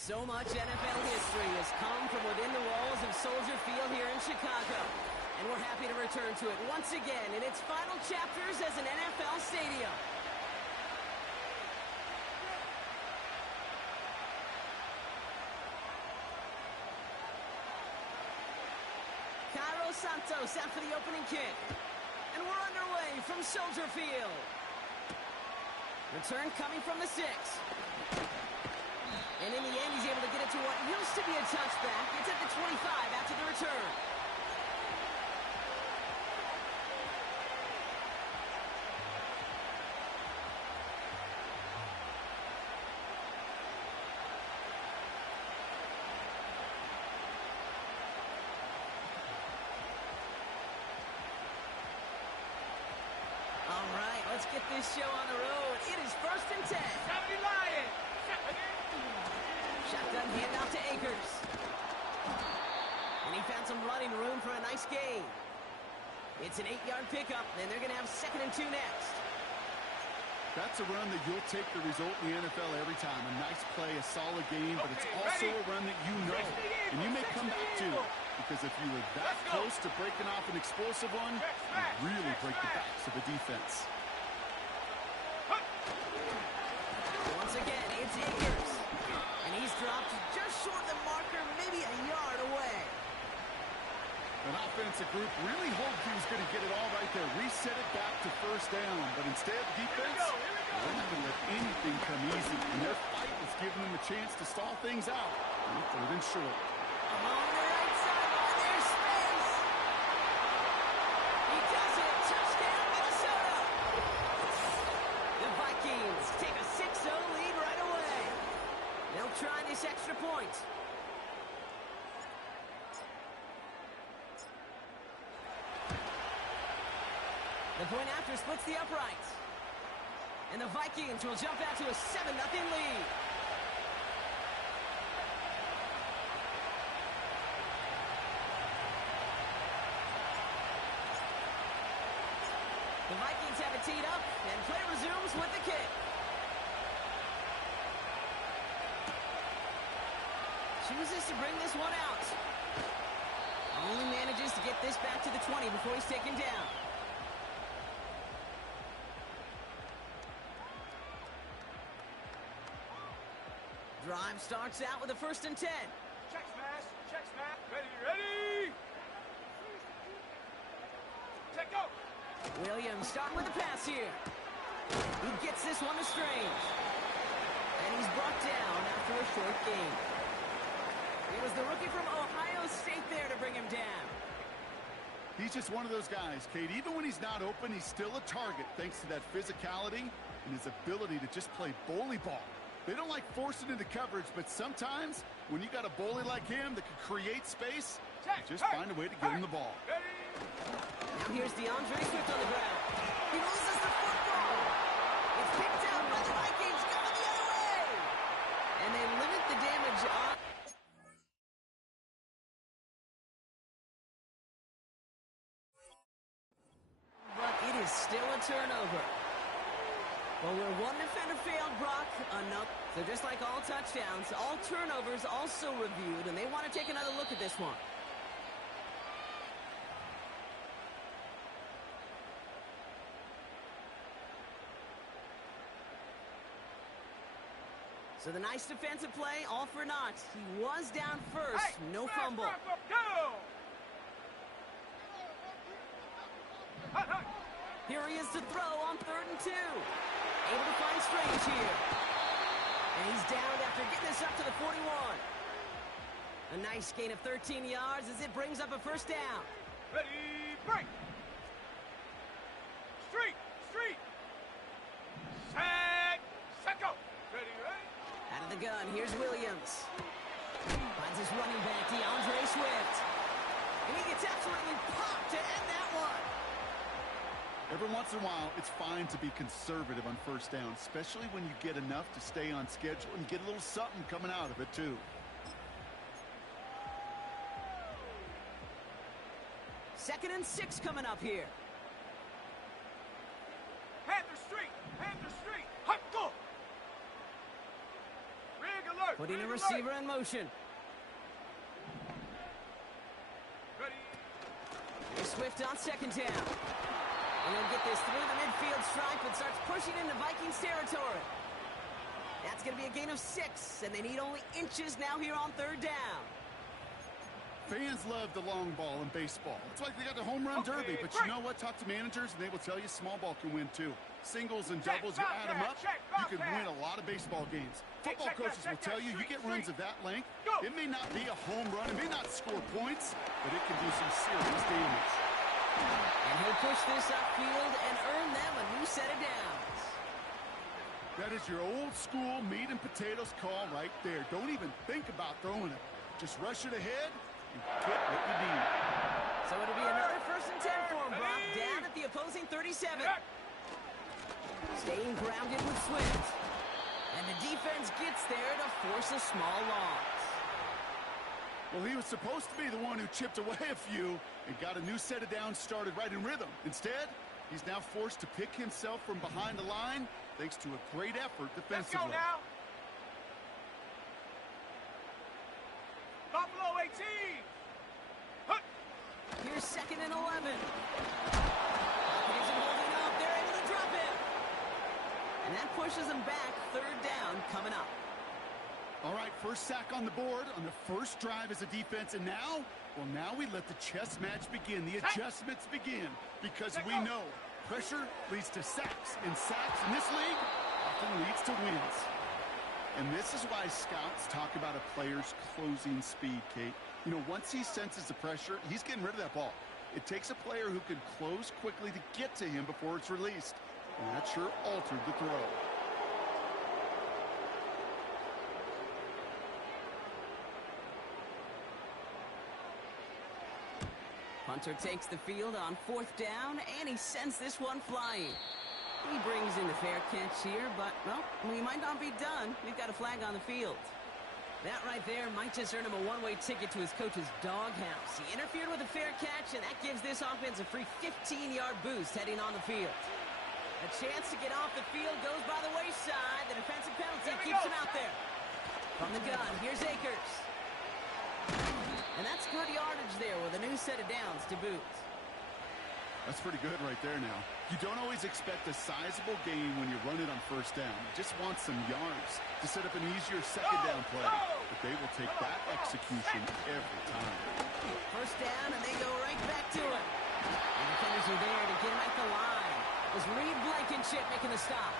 So much NFL history has come from within the walls of Soldier Field here in Chicago. And we're happy to return to it once again in its final chapters as an NFL stadium. Cairo Santos out for the opening kick. And we're underway from Soldier Field. Return coming from the 6. And in the end, he's able to get it to what used to be a touchback. It's at the 25 after the return. All right, let's get this show on the road. It is 1st and 10. 70 Lions. Shotgun handoff to Akers. And he found some running room for a nice gain. It's an 8-yard pickup, and they're going to have 2nd and 2 next. That's a run that you'll take the result in the NFL every time. A nice play, a solid game, but it's also a run that you know. And you may come back to, because if you were that close to breaking off an explosive one, you really break the backs of the defense. Once again, it's Akers. And he's dropped just short of the marker, maybe a yard away. An offensive group really hoped he was going to get it all right there. Reset it back to 1st down. But instead, defense, they're not going to let anything come easy. And their fight is giving them a chance to stall things out. And 3rd and short. Along the right sideline, there's space. He does it. Touchdown, Minnesota. The Vikings take a 6-0 lead right away. They'll try this extra point. The point after splits the uprights. And the Vikings will jump out to a 7-0 lead. The Vikings have it teed up, and play resumes with the kick. Chooses to bring this one out. Only manages to get this back to the 20 before he's taken down. Drive starts out with a 1st and 10. Check smash. Check smash. Ready. Check go. Williams starting with the pass here. He gets this one to Strange. And he's brought down after a short gain. It was the rookie from Ohio State there to bring him down. He's just one of those guys, Kate. Even when he's not open, he's still a target thanks to that physicality and his ability to just play bully ball. They don't like forcing into coverage, but sometimes when you got a bully like him that can create space, just find a way to get him the ball. Now here's DeAndre Swift on the ground. He loses the football. It's picked out by the Vikings going the other way. And they limit the damage on. But it is still a turnover. Well, where one defender failed, Brock, another. So just like all touchdowns, all turnovers also reviewed, and they want to take another look at this one. So the nice defensive play, all for naught. He was down first, no fumble. Here he is to throw on 3rd and 2. Able to find Strange here. And he's down after getting this up to the 41. A nice gain of 13 yards as it brings up a 1st down. Ready, break. Street. Set go. Ready. Out of the gun, here's Williams. Finds his running back, DeAndre Swift. And he gets absolutely popped to end that one. Every once in a while, it's fine to be conservative on 1st down, especially when you get enough to stay on schedule and get a little something coming out of it, too. 2nd and 6 coming up here. Panther Street. Hot go. Rig alert. Putting the receiver in motion. Ready. Here's Swift on second down. And he'll get this through the midfield stripe and starts pushing into Vikings territory. That's going to be a gain of 6, and they need only inches now here on third down. Fans love the long ball in baseball. It's like they got the home run derby, but you know what? Talk to managers, and they will tell you small ball can win too. Singles and doubles, you add them up, you can win a lot of baseball games. Football coaches will tell you, you get runs of that length, it may not be a home run, it may not score points, but it can do some serious damage. And he'll push this upfield and earn them a new set of downs. That is your old school meat and potatoes call right there. Don't even think about throwing it. Just rush it ahead and get what you need. So it'll be another 1st and 10 for him, Brock, down at the opposing 37. Staying grounded with Swift. And the defense gets there to force a small loss. Well, he was supposed to be the one who chipped away a few and got a new set of downs started right in rhythm. Instead, he's now forced to pick himself from behind the line thanks to a great effort defensively. Let's go now. Buffalo 18. Hut. Here's 2nd and 11. Isn't holding up. They're able to drop him. And that pushes them back. 3rd down coming up. All right, first sack on the board on the first drive as a defense. And now, well, now we let the chess match begin. The adjustments begin because we know pressure leads to sacks. And sacks in this league often leads to wins. And this is why scouts talk about a player's closing speed, Kate. You know, once he senses the pressure, he's getting rid of that ball. It takes a player who can close quickly to get to him before it's released. And that sure altered the throw. Hunter takes the field on 4th down, and he sends this one flying. He brings in the fair catch here, but, well, we might not be done. We've got a flag on the field. That right there might just earn him a one-way ticket to his coach's doghouse. He interfered with a fair catch, and that gives this offense a free 15-yard boost heading on the field. A chance to get off the field goes by the wayside. The defensive penalty keeps him out there. From the gun, here's Akers. And that's good yardage there with a new set of downs to boot. That's pretty good right there now. You don't always expect a sizable gain when you run it on first down. You just want some yards to set up an easier second down play. But they will take that execution every time. First down, and they go right back to it. And the defenders are there to get him at the line. It was Reed Blankenship making the stop.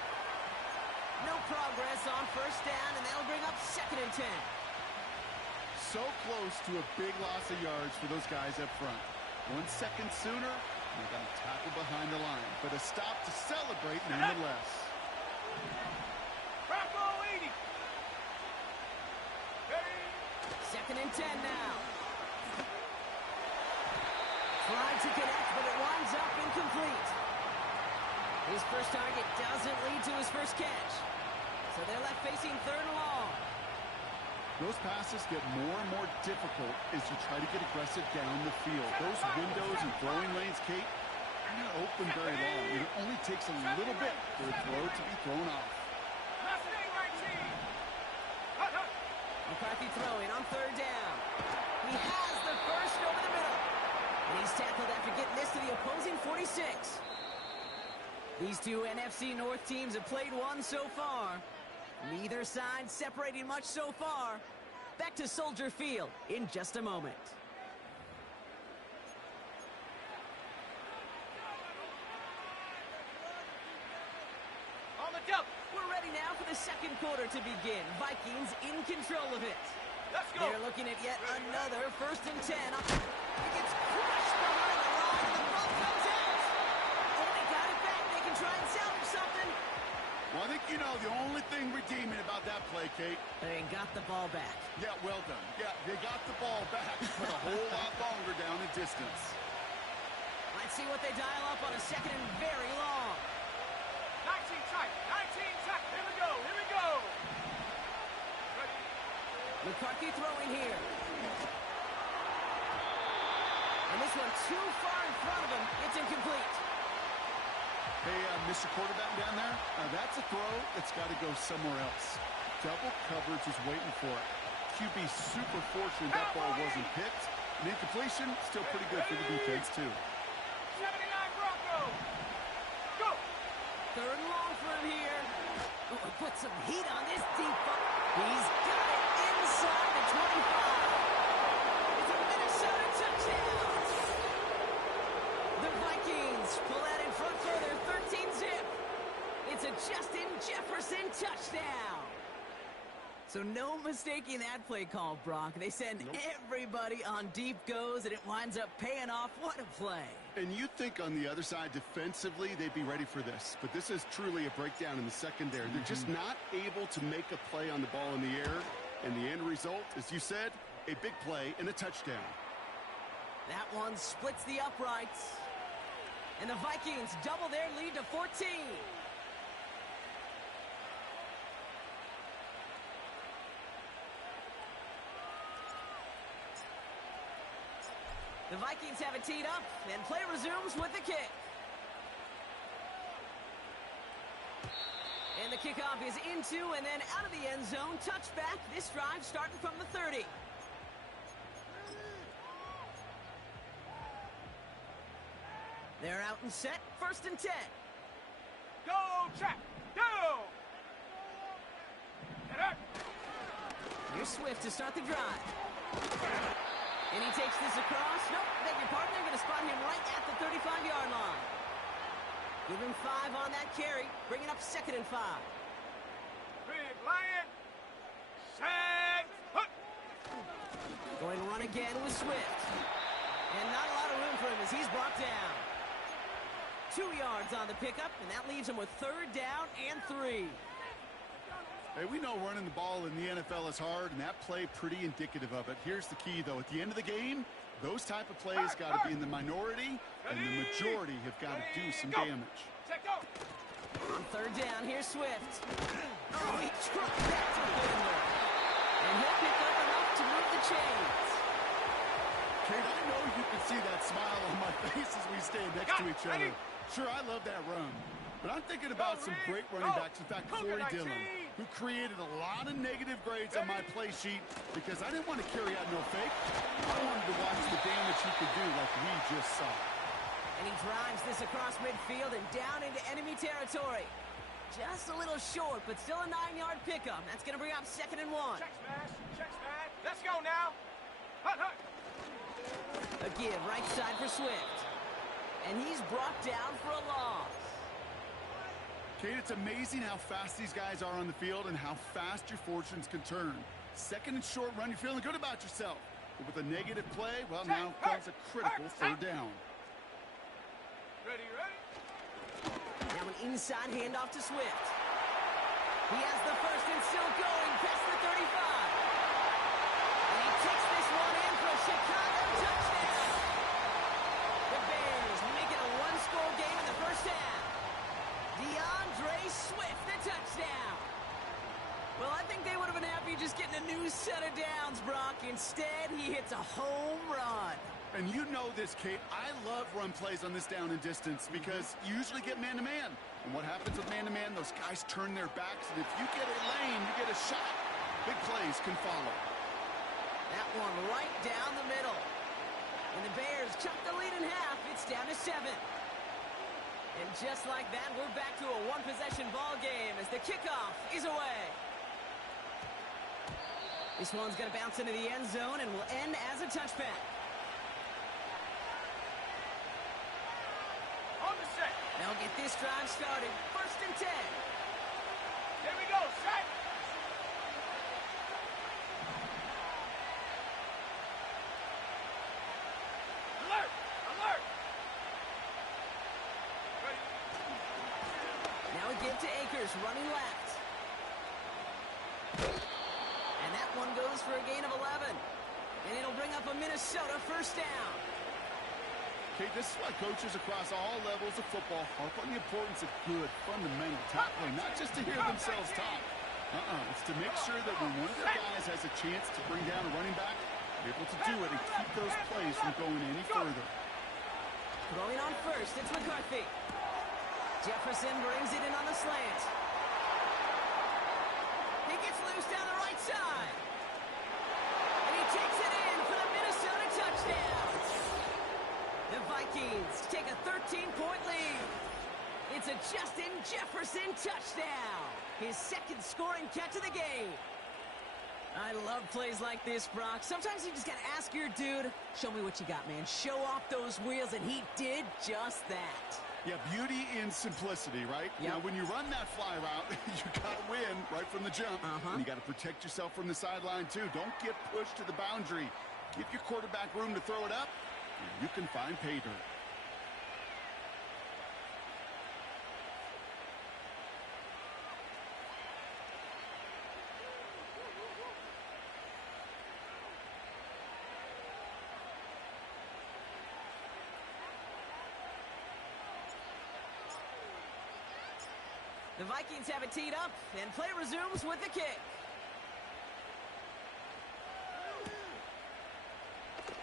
No progress on first down, and they'll bring up 2nd and 10. So close to a big loss of yards for those guys up front. 1 second sooner, they got a tackle behind the line. But a stop to celebrate nonetheless. Bravo 80. Ready. 2nd and 10 now. Tried to connect, but it winds up incomplete. His first target doesn't lead to his first catch. So they're left facing 3rd and long. Those passes get more and more difficult as you try to get aggressive down the field. Those windows and throwing lanes, Kate, are not open very long. It only takes a little bit for a throw to be thrown off. McCarthy throwing on 3rd down. He has the first over the middle. And he's tackled after getting this to the opposing 46. These two NFC North teams have played one so far. Neither side separating much so far. Back to Soldier Field in just a moment. On the jump. We're ready now for the 2nd quarter to begin. Vikings in control of it. Let's go. They're looking at yet another 1st and 10. He gets crushed behind the line, and the ball comes out. Only got it back. They can try and salvage something. Well, I think you know the only thing redeeming about that play, Kate. They got the ball back. Yeah, well done. Yeah, they got the ball back, but a whole lot longer down the distance. Let's see what they dial up on a 2nd and very long. 19 tight. 19 tight. Here we go. Here we go. Ready. McCarthy throwing here. And this one too far in front of him. It's incomplete. Hey, Mr. Quarterback down there, that's a throw that's got to go somewhere else. double coverage was waiting for it. QB super fortunate that ball wasn't picked. And incompletion, still pretty good for the defense, too. 79 Broncos. Go. Third and long for him here. Oh, put some heat on this deep ball. He's got it inside the 25. It's a Minnesota touchdown. The Vikings pull out in front for their 13-zip. It's a Justin Jefferson touchdown. So no mistaking that play call, Brock. They send everybody on deep goes, and it winds up paying off. What a play. And you'd think on the other side defensively they'd be ready for this. But this is truly a breakdown in the secondary. They're just not able to make a play on the ball in the air. And the end result, as you said, a big play and a touchdown. That one splits the uprights. And the Vikings double their lead to 14. The Vikings have it teed up, and play resumes with the kick. And the kickoff is into and then out of the end zone. Touchback. This drive starting from the 30. They're out and set. First and 10. Go, check. Go. Get up. Here's Swift to start the drive. And he takes this across. Nope, beg your pardon. They're going to spot him right at the 35-yard line. Give him 5 on that carry. Bring it up 2nd and 5. Big Lion. Set. Hook. Going to run again with Swift. And not a lot of room for him as he's brought down. 2 yards on the pickup, and that leaves him with 3rd down and 3. Hey, we know running the ball in the NFL is hard, and that play pretty indicative of it. Here's the key, though. At the end of the game, those type of plays got to be in the minority, and the majority have got to do some damage. Check go. On 3rd down, here's Swift. Oh, he struck back to the defender. And he'll pick up enough to move the chains. Kate, I know you can see that smile on my face as we stand next to each other. Sure, I love that run. But I'm thinking about some great running backs. In fact, Corey Dillon, who created a lot of negative grades on my play sheet because I didn't want to carry out no fake. I wanted to watch the damage he could do like we just saw. And he drives this across midfield and down into enemy territory. Just a little short, but still a 9-yard pickup. That's going to bring up 2nd and 1. Check smash. Check smash. Let's go now. Hut, hut. A give right side for Swift. And he's brought down for a loss. Kate, it's amazing how fast these guys are on the field and how fast your fortunes can turn. 2nd and short run, you're feeling good about yourself. But with a negative play, well, now comes a critical 3rd down. Ready, ready. Now an inside handoff to Swift. He has the first and still going past the 35. And he takes this one in for a Chicago touchdown. The Bears make it a 1-score game in the first half. DeAndre Swift, the touchdown. Well, I think they would have been happy just getting a new set of downs, Brock. Instead, he hits a home run. And you know this, Kate. I love run plays on this down and distance because you usually get man-to-man. And what happens with man-to-man, those guys turn their backs, and if you get a lane, you get a shot. Big plays can follow. That one right down the middle. And the Bears chop the lead in half. It's down to 7. And just like that, we're back to a 1-possession ball game as the kickoff is away. This one's going to bounce into the end zone and will end as a touchback. On the set. They'll get this drive started. 1st and 10. Here we go. Set. Alert. Alert. Ready. Now a give to Akers, running left. And that one goes for a gain of 11. And it'll bring up a Minnesota 1st down. Okay, this is why coaches across all levels of football harp on the importance of good, fundamental tackling, not just to hear themselves talk. It's to make sure that when one of their guys has a chance to bring down a running back, they're able to do it and keep those plays from going any further. Throwing on first, it's McCarthy. Jefferson brings it in on the slant. He gets loose Justin Jefferson touchdown. His second scoring catch of the game. I love plays like this, Brock. Sometimes you just got to ask your dude, show me what you got, man. Show off those wheels, and he did just that. Yeah, beauty in simplicity, right? Yep. Now, when you run that fly route, you got to win right from the jump. And you got to protect yourself from the sideline, too. Don't get pushed to the boundary. Give your quarterback room to throw it up, and you can find pay dirt. The Vikings have it teed up, and play resumes with the kick.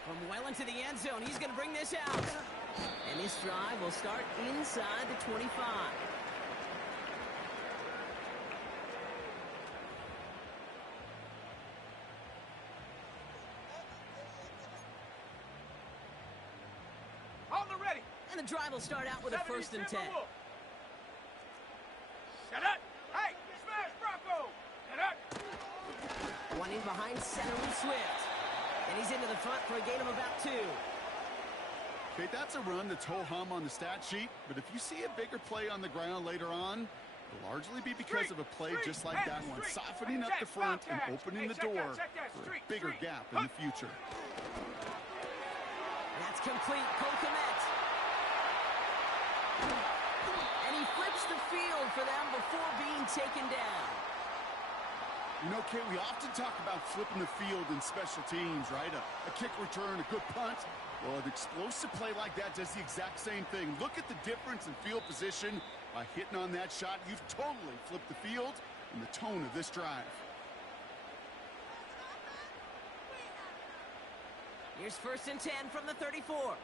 From well into the end zone, he's going to bring this out. And this drive will start inside the 25. On the ready. And the drive will start out with a 1st and 10. Set up. Hey, smash Bronco. Set up. One in behind center with Swift. And he's into the front for a gain of about 2. Okay, that's a run that's ho-hum on the stat sheet, but if you see a bigger play on the ground later on, it'll largely be because of a play just like that one, softening up the front and opening the door for a bigger gap in the future. That's complete. Cole Kmet. And he flips the field for them before being taken down. You know, Kay, we often talk about flipping the field in special teams, right? A kick return, a good punt. Well, an explosive play like that does the exact same thing. Look at the difference in field position. By hitting on that shot, you've totally flipped the field and the tone of this drive. Here's 1st and 10 from the 34.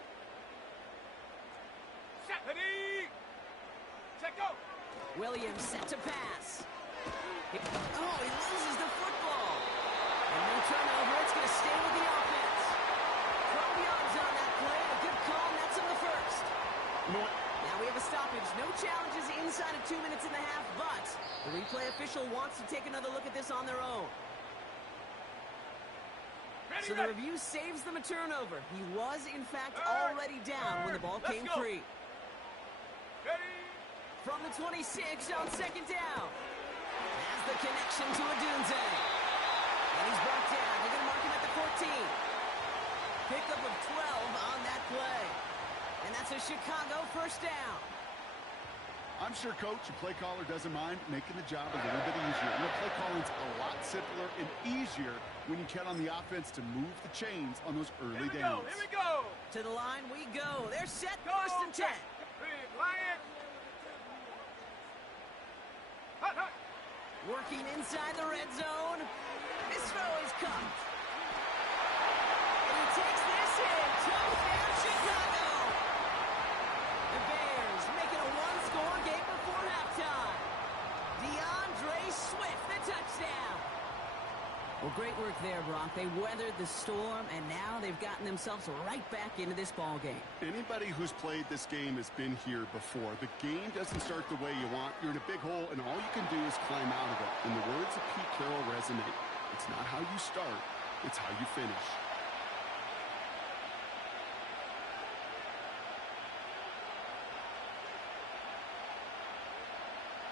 Set. Ready. Set, go. Williams set to pass. Oh, he loses the football. And no turnover. It's going to stay with the offense. 12 yards on that play. A good call, and that's on the 1st. Now we have a stoppage. No challenges inside of 2 minutes and a half, but the replay official wants to take another look at this on their own. Ready, So the review saves them a turnover. He was, in fact, already down when the ball came free. Ready. From the 26 on 2nd down. Has the connection to Odunze. And he's brought down. They're going to mark him at the 14. Pickup of 12 on that play. And that's a Chicago 1st down. I'm sure coach and play caller doesn't mind making the job a little bit easier. You know, play calling's a lot simpler and easier when you count on the offense to move the chains on those early downs. Here we go. To the line we go. They're set. Go, 1st and 10. Big Lion. Hut, hut. Working inside the red zone. His throw is caught. And he takes this in. Touchdown, Chicago. The Bears making a one-score game before halftime. DeAndre Swift, the touchdown. Well, great work there, Brock. They weathered the storm, and now they've gotten themselves right back into this ball game. Anybody who's played this game has been here before. The game doesn't start the way you want. You're in a big hole, and all you can do is climb out of it. And the words of Pete Carroll resonate. It's not how you start, it's how you finish.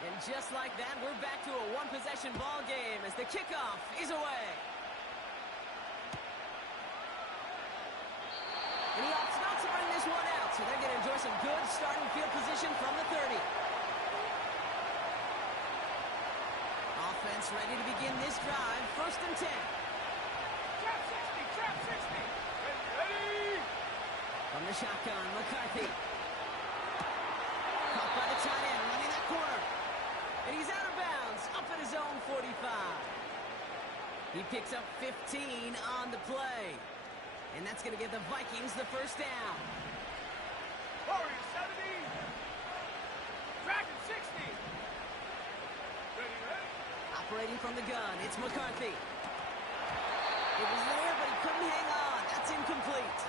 And just like that, we're back to a one-possession ball game as the kickoff is away. And he opts not to bring this one out, so they're going to enjoy some good starting field position from the 30. Offense ready to begin this drive. 1st and 10. Trap 60, trap 60. Ready. From the shotgun, McCarthy. Caught by the tight end, running that corner. And he's out of bounds, up at his own 45. He picks up 15 on the play. And that's going to give the Vikings the 1st down. Warriors 70. Dragon 60. Ready, ready. Operating from the gun, it's McCarthy. It was there, but he couldn't hang on. That's incomplete.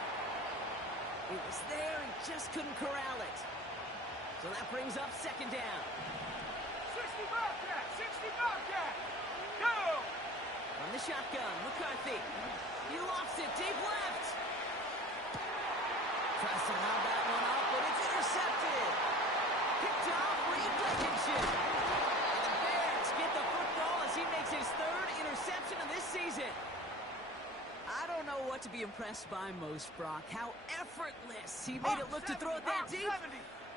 It was there, he just couldn't corral it. So that brings up second down. 60 Bobcat! 60 Bobcat! Go! From the shotgun, McCarthy. He lofts it deep left. Tries to lob that one up, but it's intercepted. Picked off Reed Blankenship. And the Bears get the football as he makes his third interception of this season. I don't know what to be impressed by most, Brock. How effortless he made it look to throw it that deep.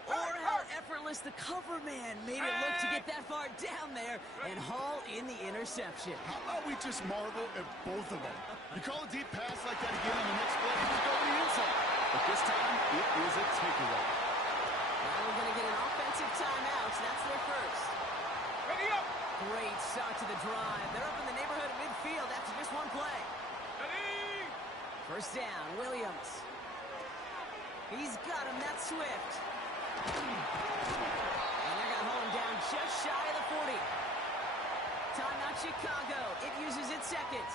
Or how effortless the cover man made it look to get that far down there and haul in the interception. How about we just marvel at both of them? You call a deep pass like that again on the next play, you go to the inside. But this time, it is a takeaway. Now we're going to get an offensive timeout. That's their first. Ready up! Great start to the drive. They're up in the neighborhood of midfield after just one play. Ready! First down, Williams. He's got him. That's Swift. And they're going to hold him down just shy of the 40. Timeout Chicago. It uses its second.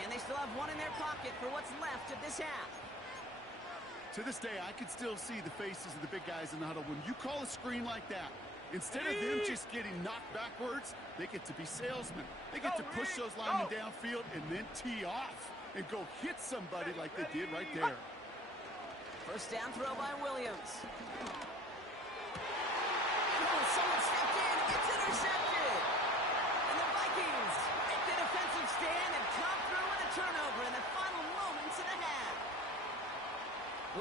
And they still have one in their pocket for what's left of this half. To this day, I can still see the faces of the big guys in the huddle. When you call a screen like that, instead of them just getting knocked backwards, they get to be salesmen. They get to push those linemen downfield and then tee off and go hit somebody like they did right there. First down throw by Williams. Oh, someone stepped in. It's intercepted. And the Vikings make the defensive stand and come through with a turnover in the final moments of the half.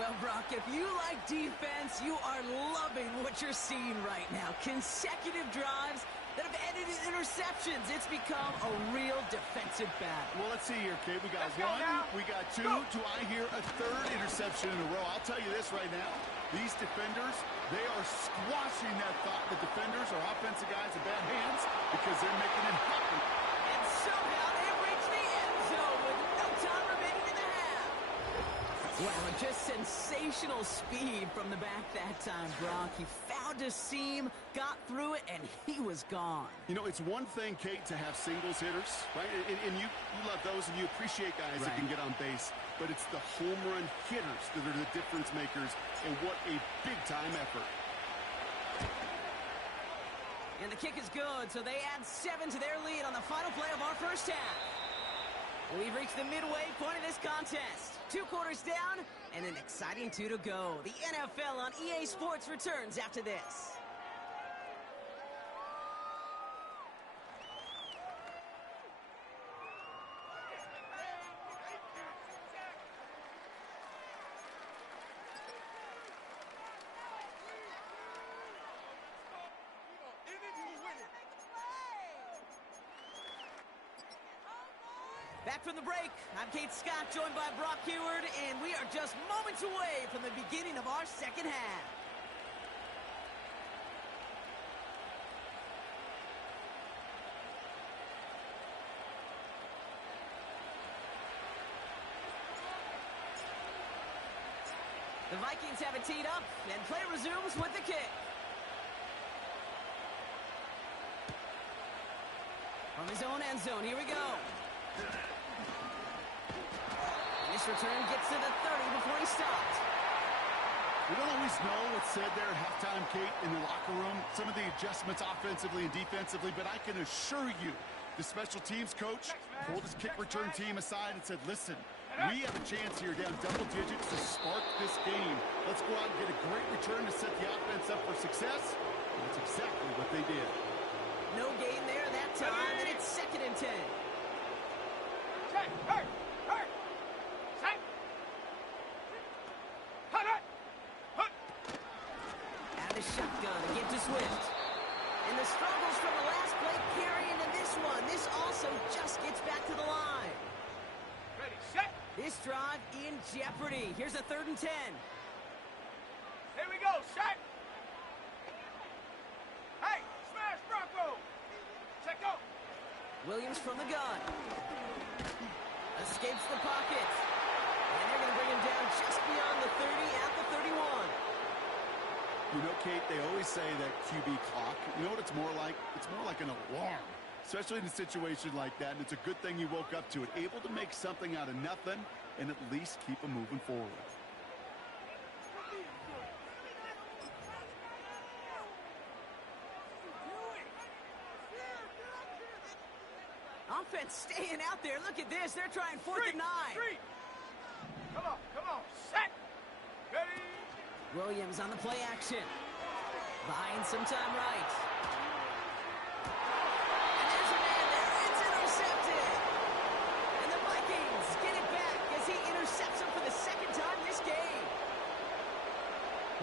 Well, Brock, if you like defense, you are loving what you're seeing right now. Consecutive drives that have ended in interceptions. It's become a real defensive battle. Well, let's see here, Kate. We got one, we got two. Do I hear a third interception in a row? I'll tell you this right now. These defenders, they are squashing that thought the defenders are offensive guys in bad hands because they're making it happen. And somehow they've reached the end zone with no time remaining in the half. Well, just sensational speed from the back that time, Brock. He found a seam, got through it, and he was gone. You know, it's one thing, Kate, to have singles hitters, right? And you love those and you appreciate guys that can get on base. But it's the home run hitters that are the difference makers, and what a big-time effort. And the kick is good, so they add 7 to their lead on the final play of our first half. We've reached the midway point of this contest. 2 quarters down, and an exciting 2 to go. The NFL on EA Sports returns after this. Back from the break, I'm Kate Scott, joined by Brock Heward, and we are just moments away from the beginning of our second half. The Vikings have it teed up, and play resumes with the kick. From his own end zone, here we go. And this return gets to the 30 before he stopped. We don't always know what's said there at halftime, Kate, in the locker room. Some of the adjustments offensively and defensively, but I can assure you the special teams coach pulled his kick return team aside and said, listen, we have a chance here down double digits to spark this game. Let's go out and get a great return to set the offense up for success. And that's exactly what they did. No gain there that time, and it's 2nd and 10. Out of the shotgun, again to Swift. And the struggles from the last play carry into this one. This also just gets back to the line. Ready, set. This drive in jeopardy. Here's a 3rd and 10. Here we go, set. Hey, smash Bronco. Check out. Williams from the gun. Escapes the pocket. And they're going to bring him down just beyond the 30 at the 31. You know, Kate, they always say that QB clock, you know what it's more like? It's more like an alarm, especially in a situation like that, and it's a good thing you woke up to it. Able to make something out of nothing and at least keep them moving forward. offense staying out there. Look at this. They're trying 4th and 9. Street. Come on. Set. Ready. Williams on the play action. Buying some time right. And there's Hernandez. It's intercepted. And the Vikings get it back as he intercepts him for the second time this game.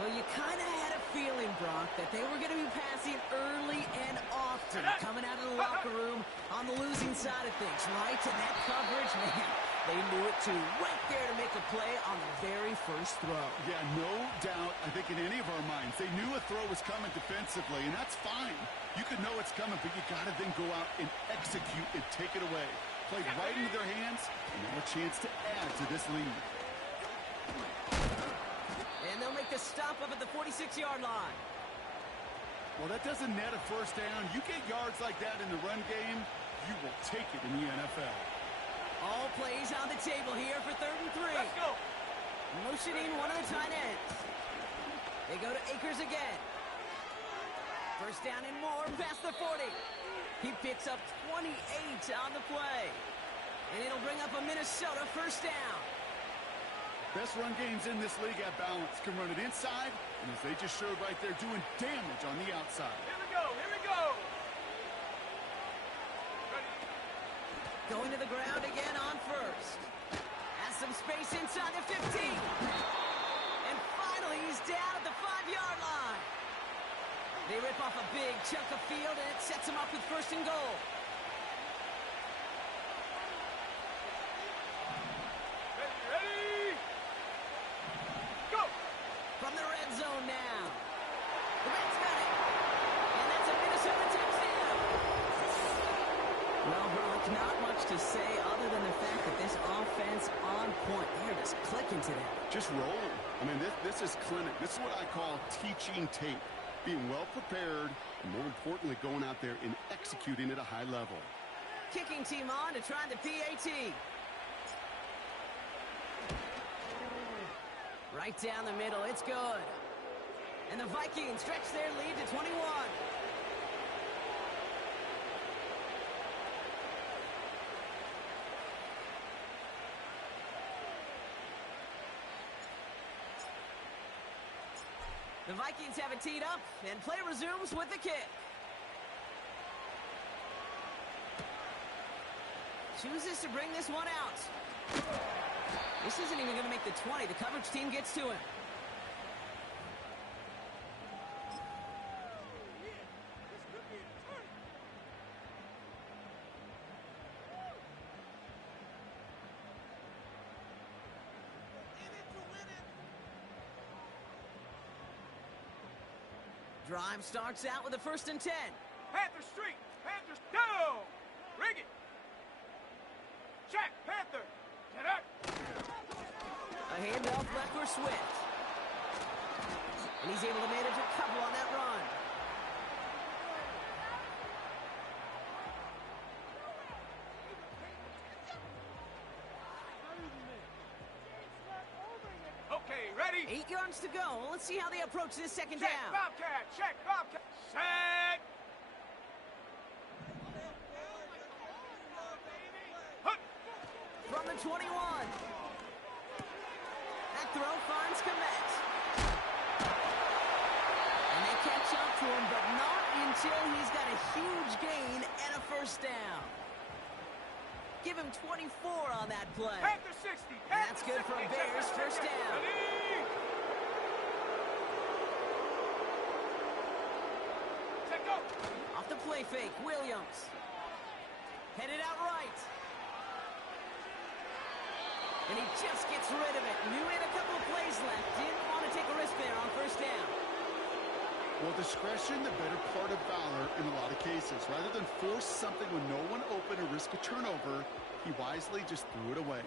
Well, you kind of had a feeling, Brock, that they were going to be passing early and often, coming out of the locker room on the losing side of things, right? And that coverage, man, they knew it too. Right there to make a play on the very first throw. Yeah, no doubt. I think in any of our minds, they knew a throw was coming defensively, and that's fine. You could know it's coming, but you got to then go out and execute and take it away. Played right into their hands, and now a chance to add to this lead. And they'll make the stop up at the 46-yard line. Well, that doesn't net a first down. You get yards like that in the run game, you will take it in the NFL. All plays on the table here for 3rd and 3. Let's go. Motioning one of the tight ends. They go to Akers again. First down and more past the 40. He picks up 28 on the play. And it'll bring up a Minnesota first down. Best run games in this league at balance. Can run it inside, and as they just showed right there, doing damage on the outside. Here we go. Ready. Going to the ground again on first. Has some space inside the 15. And finally, he's down at the 5-yard line. They rip off a big chunk of field, and it sets him up with 1st and goal. Ready. Go. From the red zone now. The Reds got it. And that's a Minnesota touchdown. Well, Brock, not much to say other than the fact that this offense on point. They're just clicking today. Just rolling. I mean, this is clinic. This is what I call teaching tape. Being well prepared, and more importantly, going out there and executing at a high level. Kicking team on to try the PAT. Right down the middle, it's good. And the Vikings stretch their lead to 21. The Vikings have it teed up, and play resumes with the kick. Chooses to bring this one out. This isn't even going to make the 20. The coverage team gets to him. Drive starts out with a 1st and 10. Panther Street. Panthers down. Rig it. Check. Panther. Get up. A handoff left for Swift. And he's able to manage a couple on that run. Okay, ready? 8 yards to go. Let's see how they approach this second Check. down. Bobcat. Check. Bobcat. Set. Hut. From the 21. That throw finds Komet. And they catch up to him, but not until he's got a huge gain and a first down. Give him 24 on that play. Panther 60. That's good for a Bears first down. Ready? Check, go. Off the play fake, Williams. Headed out right. And he just gets rid of it. Knew he had a couple of plays left. Didn't want to take a risk there on first down. Well, discretion, the better part of valor in a lot of cases. Rather than force something when no one open or risk a turnover, he wisely just threw it away.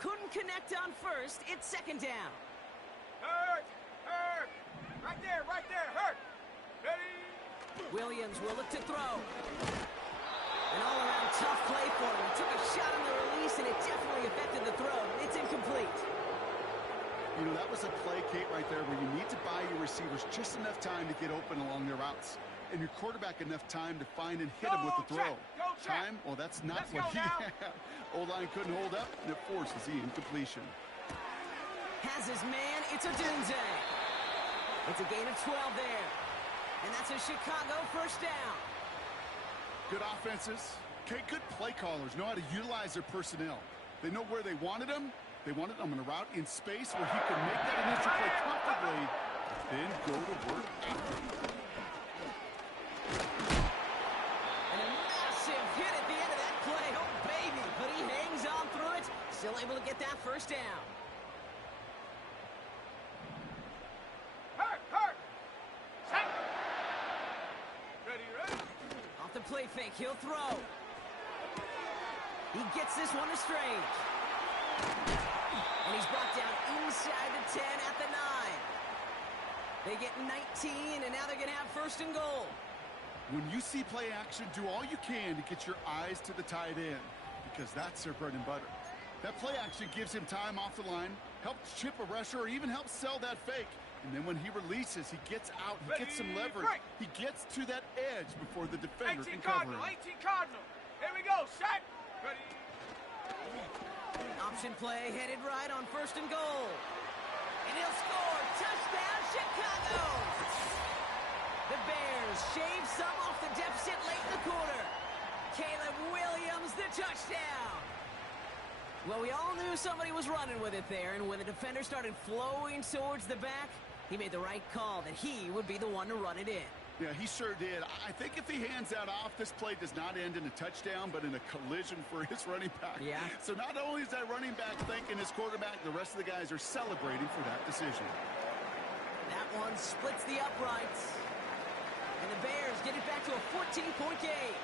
Couldn't connect on first. It's second down. Hurt. Hurt. Right there. Hurt. Ready? Williams will look to throw. An all-around tough play for him. He took a shot on the release, and it definitely affected the throw. It's incomplete. You know, that was a play, Kate, right there where you need to buy your receivers just enough time to get open along their routes. And your quarterback enough time to find and hit him with the throw. Time? Well, that's not what he had. O-line couldn't hold up, and it forces the incompletion. Has his man. It's a Dunze. It's a gain of 12 there. And that's a Chicago first down. Good offenses. Okay, good play callers know how to utilize their personnel. They know where they wanted them. They wanted them on a route in space where he could make that initial play comfortably, then go to work after. And a massive hit at the end of that play. Oh, baby. But he hangs on through it. Still able to get that first down. Hurt. Set. Ready. Off the play fake. He'll throw. He gets this one to Strange. And he's brought down inside the 10 at the 9. They get 19, and now they're going to have first and goal. When you see play action, do all you can to get your eyes to the tight end, because that's their bread and butter. That play action gives him time off the line, helps chip a rusher, or even helps sell that fake. And then when he releases, he gets out, he gets some leverage. He gets to that edge before the defender can cover him. 18 Cardinal. Here we go. Set. Ready. Option play headed right on first and goal. And he'll score. Touchdown, Chicago! The Bears shave some off the deficit late in the quarter. Caleb Williams, the touchdown. Well, we all knew somebody was running with it there, and when the defender started flowing towards the back, he made the right call that he would be the one to run it in. Yeah, he sure did. I think if he hands that off, this play does not end in a touchdown, but in a collision for his running back. Yeah. So not only is that running back thanking his quarterback, the rest of the guys are celebrating for that decision. That one splits the uprights. And the Bears get it back to a 14-point game.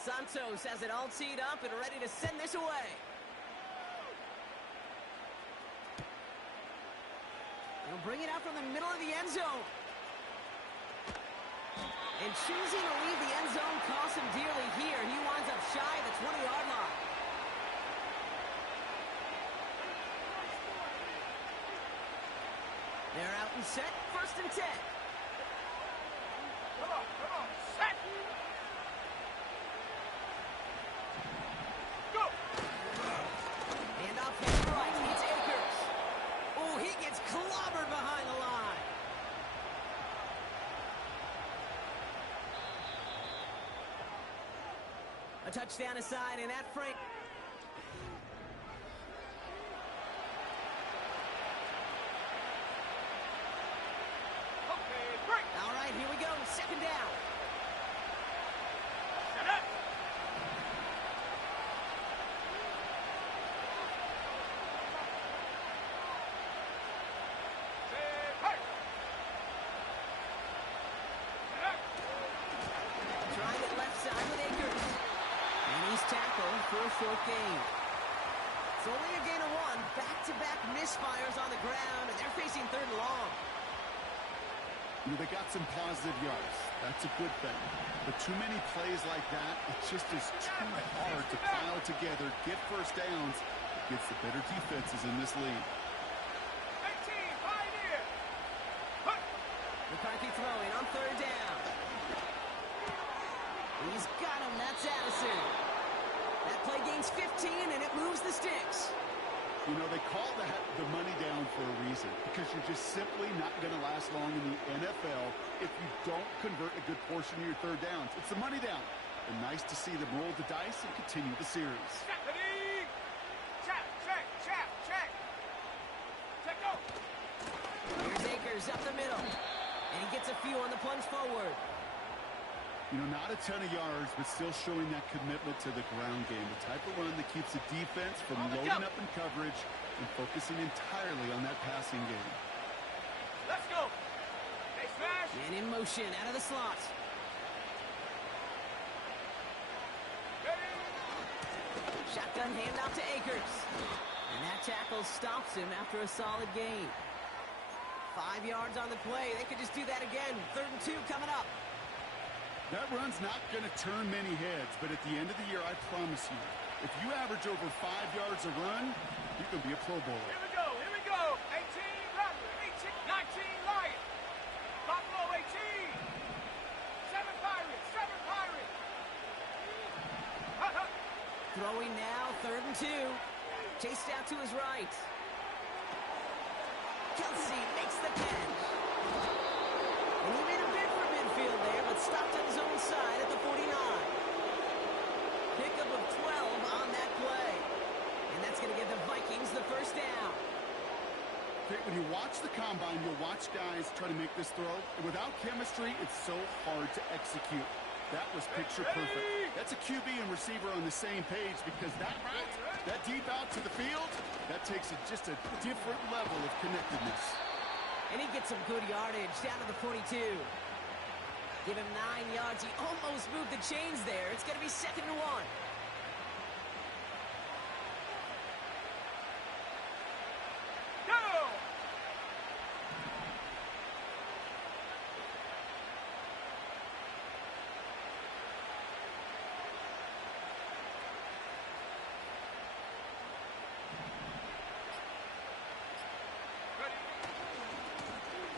Santos has it all teed up and ready to send this away. He'll bring it out from the middle of the end zone. And choosing to leave the end zone costs him dearly here. He winds up shy of the 20-yard line. They're out and set. First and 10. Come on. Set. Go. And off his right, it's Akers. Oh, he gets clobbered behind the line. A touchdown aside, and that Frank. Okay, break. All right, here we go. Second down. Set up. Trying it left side with Akers. And he's tackled for a short gain. It's only a gain of 1. Back-to-back misfires on the ground, and they're facing third and long. You know, they got some positive yards. That's a good thing. But too many plays like that, it just is too hard to pile together, get first downs against the better defenses in this league. 18, pioneer. Hut. McCarthy throwing on third down. He's got him. That's Addison. That play gains 15, and it moves the sticks. You know, they call that the money down for a reason, because you're just simply not going to last long in the NFL if you don't convert a good portion of your third downs. It's the money down. And nice to see them roll the dice and continue the series. Stephanie. Check. Check, go. Here's Akers up the middle. And he gets a few on the plunge forward. You know, not a ton of yards, but still showing that commitment to the ground game. The type of run that keeps the defense from loading up in coverage and focusing entirely on that passing game. Let's go. Hey, smash. And in motion out of the slot. Ready. Shotgun handoff to Akers. And that tackle stops him after a solid gain. 5 yards on the play. They could just do that again. 3rd and 2 coming up. That run's not going to turn many heads, but at the end of the year, I promise you, if you average over 5 yards a run, you can be a Pro Bowler. Here we go, here we go. 18 Raptors, 19 Lions. Buffalo 18. 7 Pirates, 7 Pirates. Throwing now, 3rd and 2. Chased out to his right. Kelsey makes the catch. And he made a bid for midfield there, but stopped on his own side at the 49. Pickup of 12 on that play. And that's going to give the Vikings the first down. When you watch the combine, you'll watch guys try to make this throw. And without chemistry, it's so hard to execute. That was picture perfect. That's a QB and receiver on the same page because that route, that deep out to the field, that takes just a different level of connectedness. And he gets some good yardage down to the 42. Give him 9 yards. He almost moved the chains there. It's going to be 2nd and 1. Go!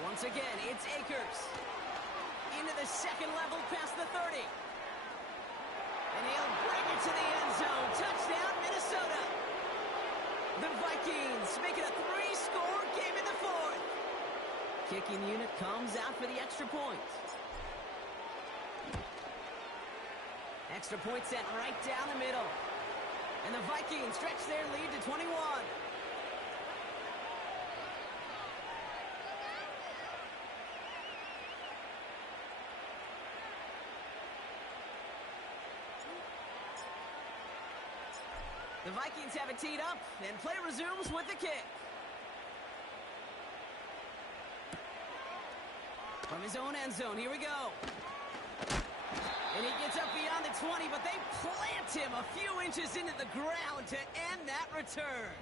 Once again, it's Akers. Into the 2nd level past the 30. And he'll bring it to the end zone. Touchdown, Minnesota. The Vikings make it a 3-score game in the 4th. Kicking unit comes out for the extra point. Extra point set right down the middle. And the Vikings stretch their lead to 21. The Vikings have it teed up, and play resumes with the kick. From his own end zone, here we go. And he gets up beyond the 20, but they plant him a few inches into the ground to end that return.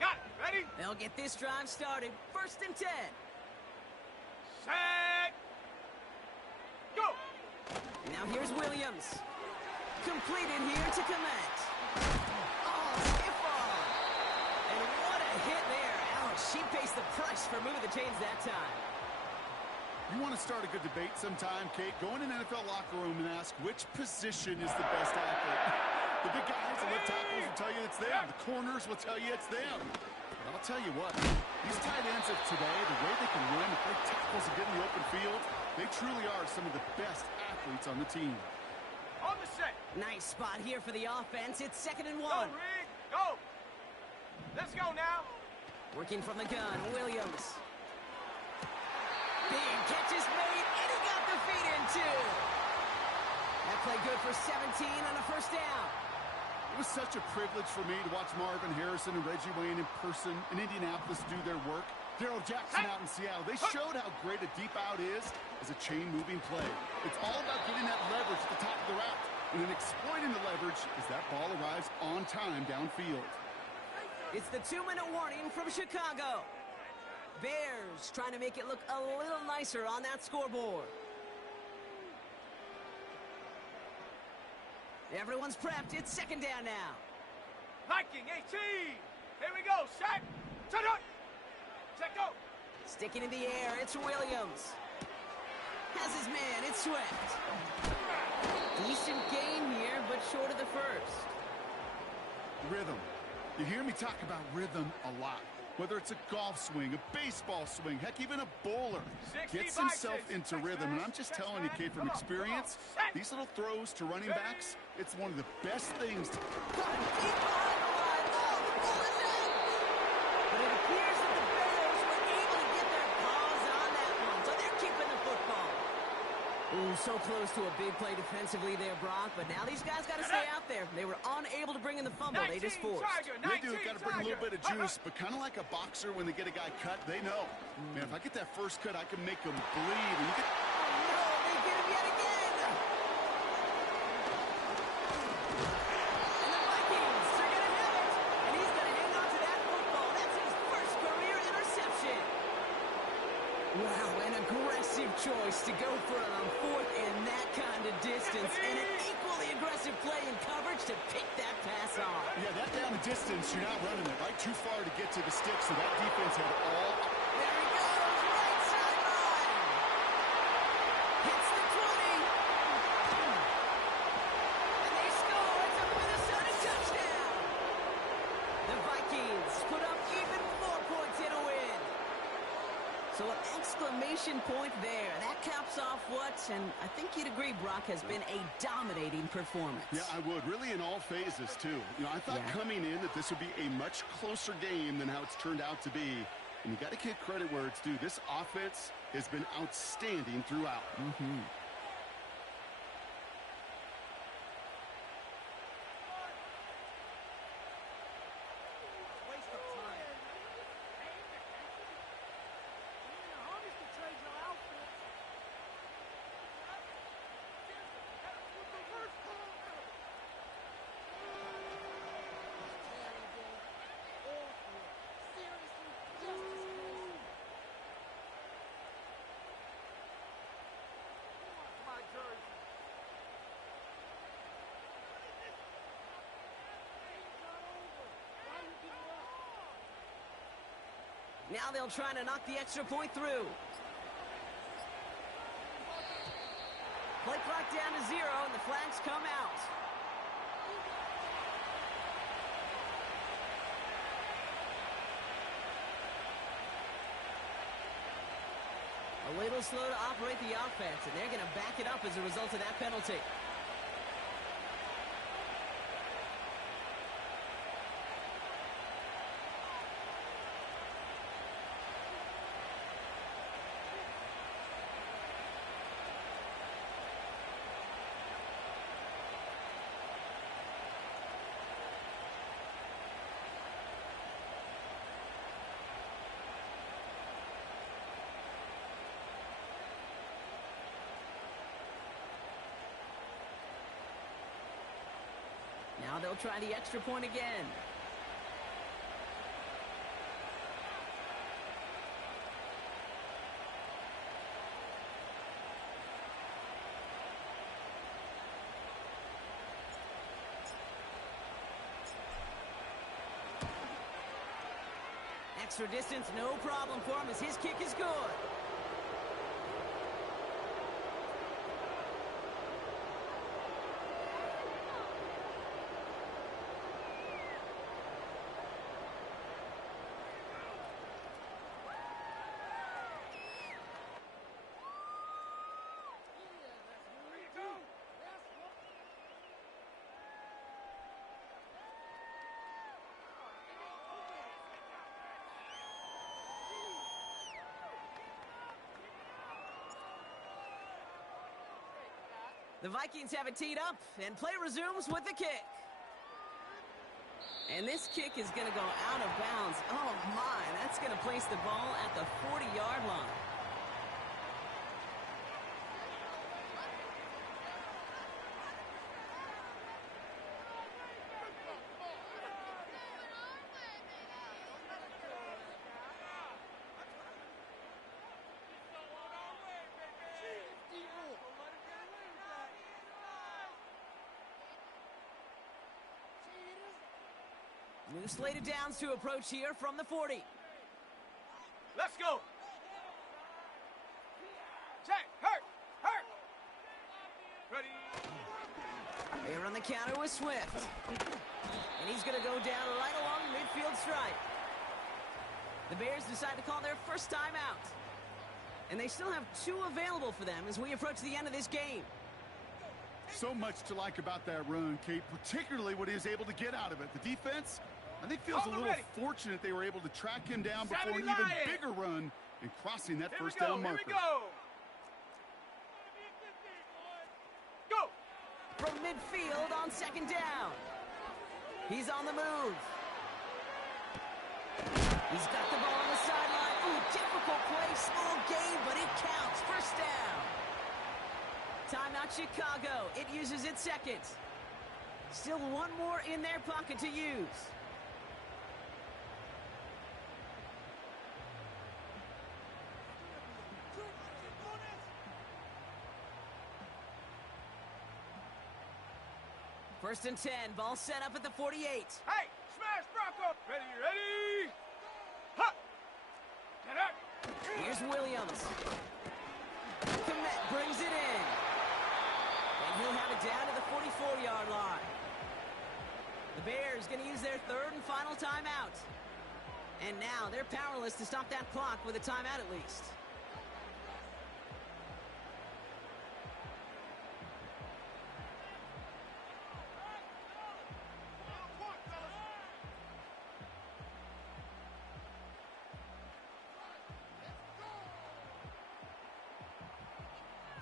Got it, ready? They'll get this drive started. 1st and 10. Set. Go! Now here's Williams. Completed here to Komet. Oh, stiff arm. And what a hit there. Ouch, she pays the price for moving the chains that time. You want to start a good debate sometime, Kate? Go in an NFL locker room and ask which position is the best athlete. The big guys, the left tackles will tell you it's them. The corners will tell you it's them. But I'll tell you what, these tight ends of today, the way they can run, the great tackles and get in the open field, they truly are some of the best athletes on the team. On the set. Nice spot here for the offense. It's 2nd and 1. Go, Rig. Go. Let's go now. Working from the gun, Williams. Big catch is made, and he got the feet in too. That play good for 17 on a 1st down. It was such a privilege for me to watch Marvin Harrison and Reggie Wayne in person in Indianapolis do their work. Darrell Jackson out in Seattle. They showed how great a deep out is as a chain-moving play. It's all about getting that leverage at the top of the route. And then exploiting the leverage as that ball arrives on time downfield. It's the 2-minute warning from Chicago. Bears trying to make it look a little nicer on that scoreboard. Everyone's prepped. It's 2nd down now. Viking 18. Here we go. Set. Set up. Set go. Sticking in the air. It's Williams. Has his man. It's Swift. Decent gain here, but short of the 1st. Rhythm. You hear me talk about rhythm a lot. Whether it's a golf swing, a baseball swing, heck, even a bowler gets himself into rhythm. And I'm just telling you, Kate, from experience, these little throws to running backs, it's one of the best things. But it appears that the Bears were able to get their paws on that one, so they're keeping the football. Ooh, so close to a big play defensively there, Brock, but now these guys got to stay out there. They were unable to bring in the fumble. They just forced. They do. Got to bring a little bit of juice, but kind of like a boxer when they get a guy cut, they know. Man, if I get that first cut, I can make him bleed. And you get... Oh, no, they get him yet again. And the Vikings are going to have it, and he's going to hang on to that football. That's his first career interception. Wow, an aggressive choice to go for it on fourth and that kind of distance. And an equally aggressive play in coverage to pick that pass off. Yeah, that down the distance, you're not running it right too far to get to the stick, so that defense had all... There he goes, right sideline. Hits the 20. And they score. It's a Minnesota touchdown. The Vikings put up even more points in a win. So an exclamation point there. That caps off what, and I think you'd agree, Brock, has been a dominating performance. Yeah, I would. Really in all phases, too. You know, I thought coming in that this would be a much closer game than how it's turned out to be. And you got to give credit where it's due. This offense has been outstanding throughout. Mm-hmm. Now they'll try to knock the extra point through. Play clock down to 0, and the flags come out. A little slow to operate the offense, and they're going to back it up as a result of that penalty. Now they'll try the extra point again. Extra distance, no problem for him as his kick is good. The Vikings have it teed up, and play resumes with the kick. And this kick is going to go out of bounds. Oh, my. That's going to place the ball at the 40-yard line. New slated downs to approach here from the 40. Let's go. Check. Hurt. Ready. They run the counter with Swift. And he's going to go down right along the midfield stripe. The Bears decide to call their first time out. And they still have 2 available for them as we approach the end of this game. So much to like about that run, Kate, particularly what he was able to get out of it. The defense, I think, feels a little fortunate they were able to track him down before an even bigger run and crossing that first down marker. Here we go. Go. From midfield on second down. He's on the move. He's got the ball on the sideline. Ooh, difficult play, small gain, but it counts. First down. Timeout Chicago. It uses its second. Still one more in their pocket to use. First and 10, ball set up at the 48. Hey, smash Bronco. Ready. Hut. Get up. Here's Williams. Komet brings it in. And he'll have it down to the 44-yard line. The Bears going to use their third and final timeout. And now they're powerless to stop that clock with a timeout at least.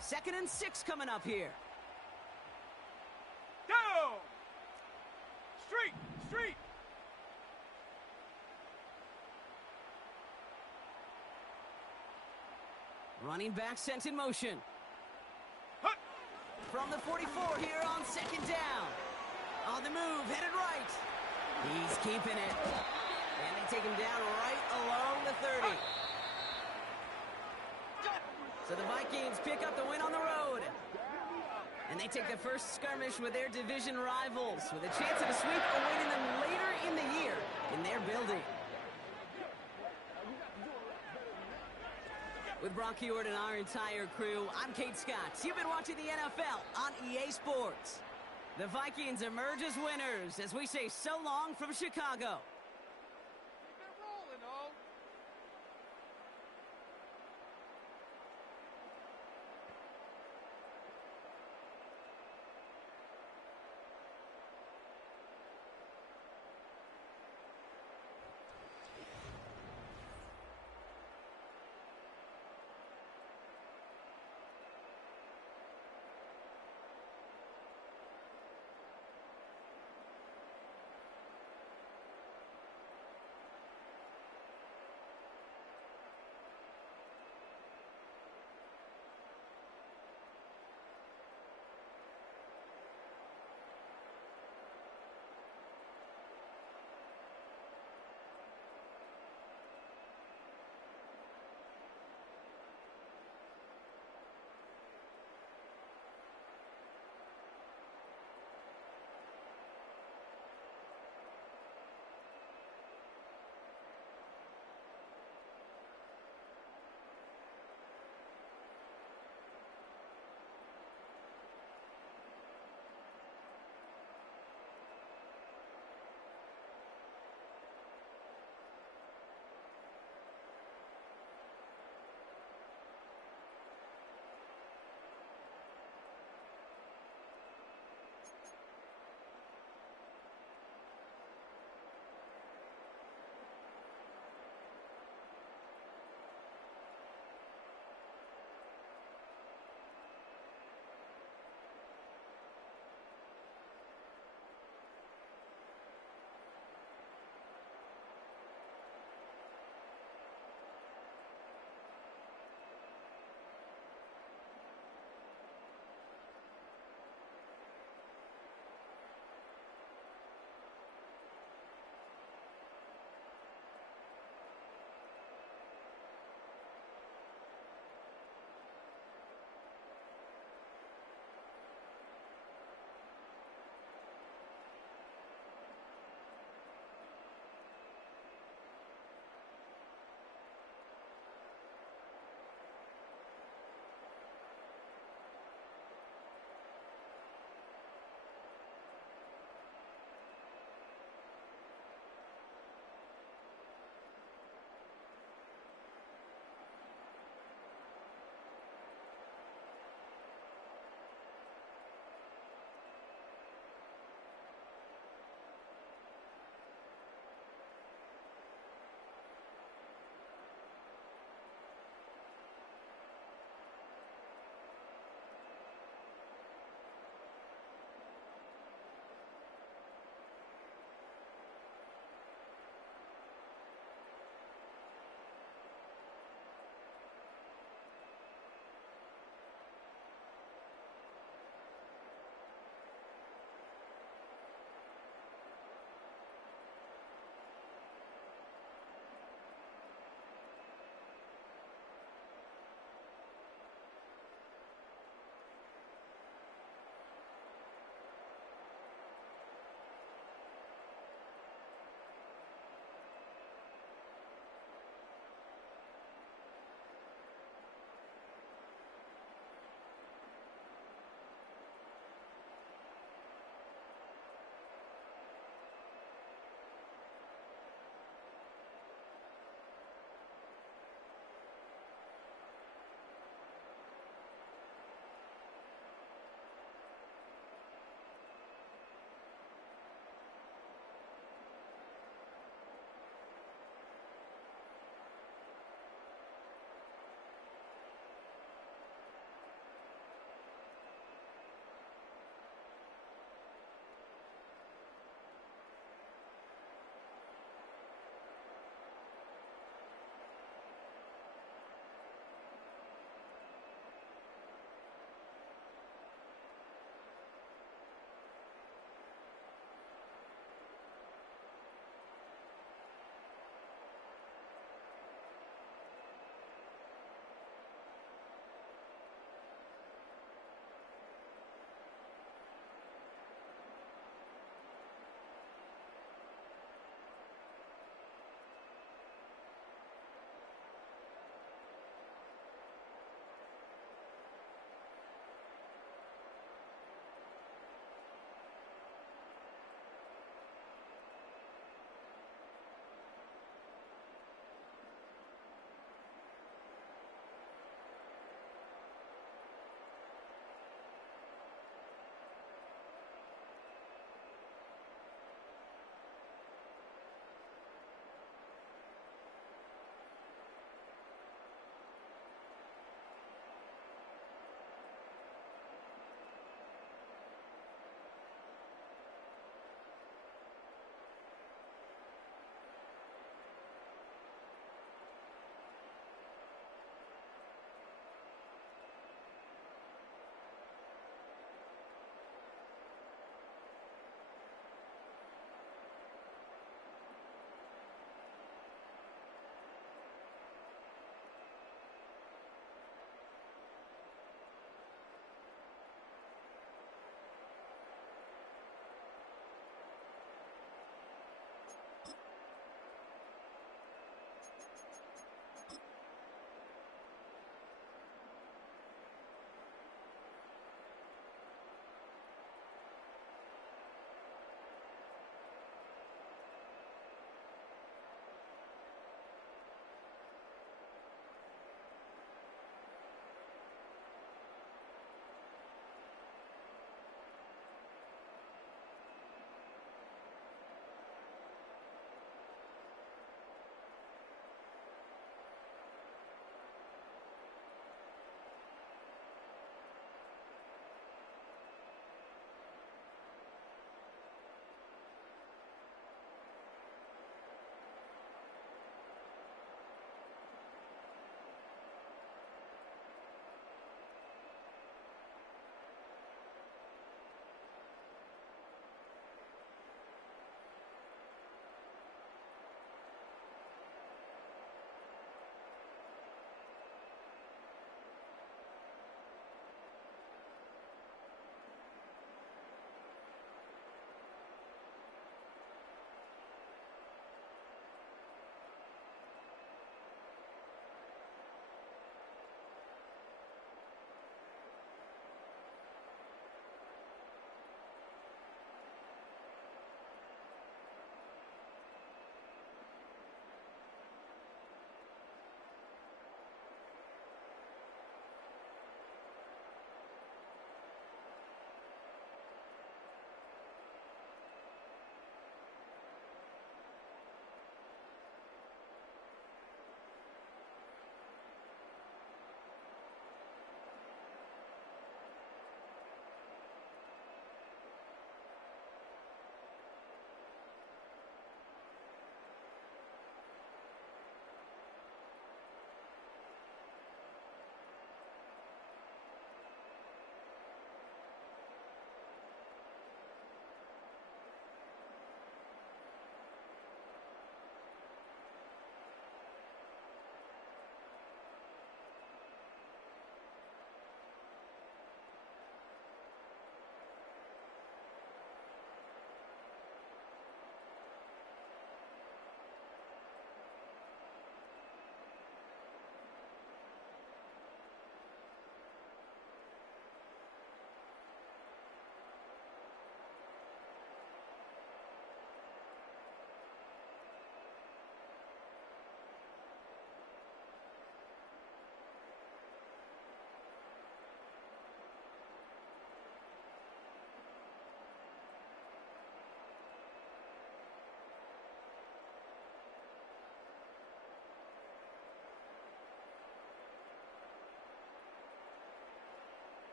Second and 6 coming up here. Down. Street. Running back sent in motion. Hut. From the 44 here on second down. On the move, headed right. He's keeping it. And they take him down right along the 30. So the Vikings pick up the win on the road. And they take the first skirmish with their division rivals, with a chance of a sweep awaiting them later in the year in their building. With Brock Hewitt and our entire crew, I'm Kate Scott. You've been watching the NFL on EA Sports. The Vikings emerge as winners as we say so long from Chicago.